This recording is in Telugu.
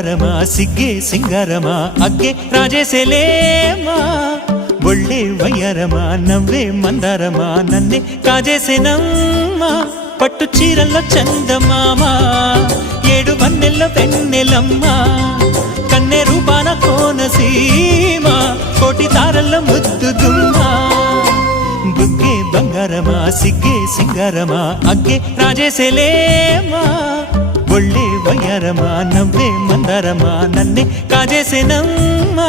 ಬಂಗಾರಮಾ ಸಿಗ್ಗೆ ಸಿಂಗಾರಮಾ ಅಗ್ಗೆ ರಾಜೇಸೆಲೇಮಾ ಒಳ್ಳೆ వయ్యారమా నవ్వే మందారమా నన్నే కాజేసేనమ్మా పట్టు చీరల్లో చందమామ ఏడు వన్నెల్లో వెన్నెలమ్మ కన్నె రూపాన కోనసీమ కోటి తారల్లో ముద్దు గుమ్మ బుగ్గే బంగారమా సిగ్గే సింగారమా అగ్గే రాజేసెలేమా ఒళ్ళే వయ్యారమా నవ్వే మందారమా నన్నే కాజేసేనమ్మా